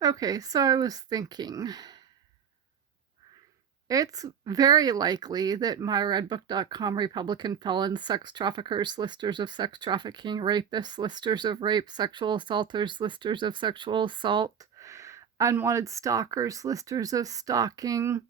Okay, so I was thinking, it's very likely that myredbook.com Republican felons, sex traffickers, listers of sex trafficking, rapists, listers of rape, sexual assaulters, listers of sexual assault, unwanted stalkers, listers of stalking,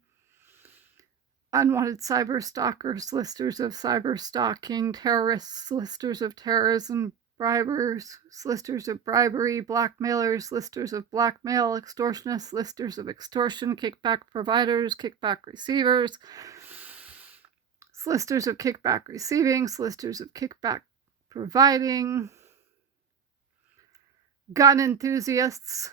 unwanted cyberstalkers, listers of cyberstalking, terrorists, listers of terrorism, bribers, listers of bribery, blackmailers, listers of blackmail, extortionists, listers of extortion, kickback providers, kickback receivers, listers of kickback receiving, listers of kickback providing, gun enthusiasts,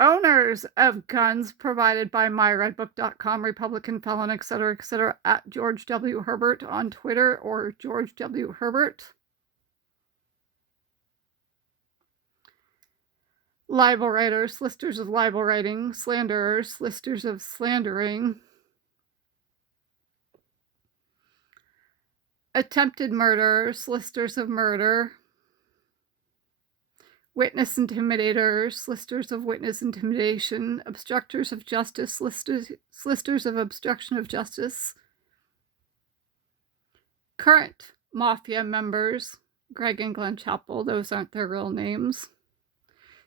owners of guns provided by myredbook.com, Republican felon, etc., at George W. Herbert on Twitter or George W. Herbert. Libel writers, listers of libel writing, slanderers, listers of slandering, attempted murderers, listers of murder, witness intimidators, listers of witness intimidation, obstructors of justice, listers of obstruction of justice, current mafia members, Greg and Glen Chapel, those aren't their real names.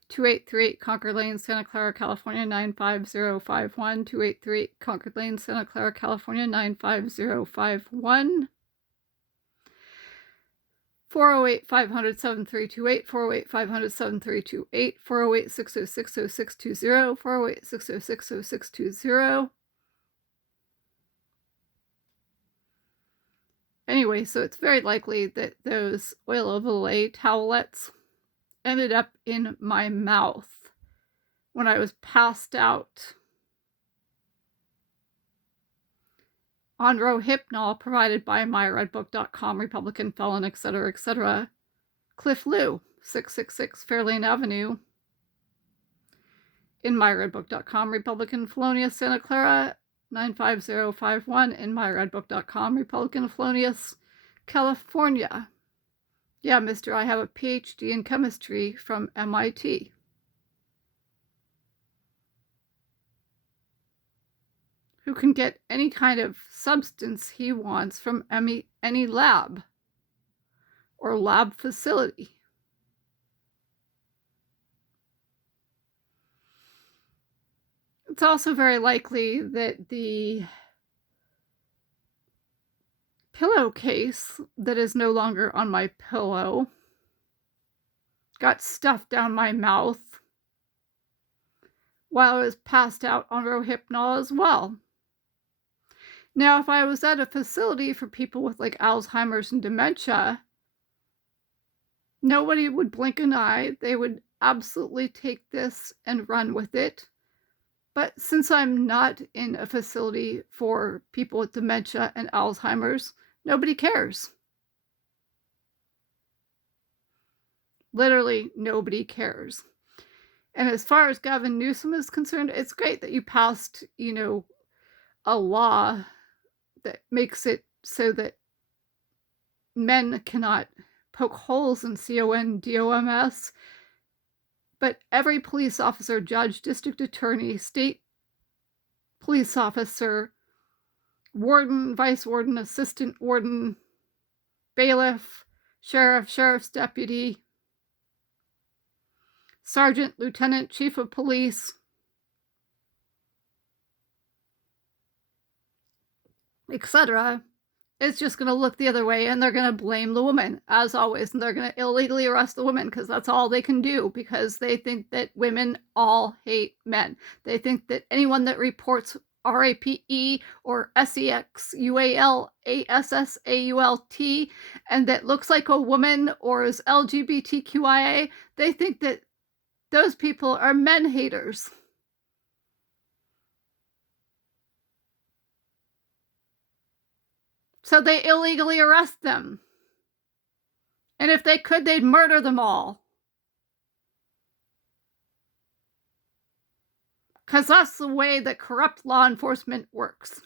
2838 Concord Lane, Santa Clara, California 95051. 2838 Concord Lane, Santa Clara, California 95051. 408-500-7328, 408-500-7328, 408-606-0620, 408-606-0620. Anyway, so it's very likely that those Oil of Olay towelettes ended up in my mouth when I was passed out on Rohypnol provided by myredbook.com, Republican felon, etc., Cliff Lou, 666 Fairlane Avenue, in myredbook.com, Republican Felonious, Santa Clara, 95051, in myredbook.com, Republican Felonious, California. Yeah, mister, I have a PhD in chemistry from MIT. Who can get any kind of substance he wants from any lab or lab facility. It's also very likely that the pillowcase that is no longer on my pillow got stuffed down my mouth while I was passed out on Rohypnol as well. Now, if I was at a facility for people with like Alzheimer's and dementia, nobody would blink an eye. They would absolutely take this and run with it. But since I'm not in a facility for people with dementia and Alzheimer's, nobody cares. Literally, nobody cares. And as far as Gavin Newsom is concerned, it's great that you passed, a law that makes it so that men cannot poke holes in CONDOMS, but every police officer, judge, district attorney, state police officer, warden, vice warden, assistant warden, bailiff, sheriff, sheriff's deputy, sergeant, lieutenant, chief of police, etc., it's just going to look the other way, and they're going to blame the woman, as always, and they're going to illegally arrest the woman because that's all they can do, because they think that women all hate men. They think that anyone that reports RAPE or SEXUALASSAULT and that looks like a woman or is LGBTQIA, they think that those people are men haters. So they illegally arrest them. And if they could, they'd murder them all. Because that's the way that corrupt law enforcement works.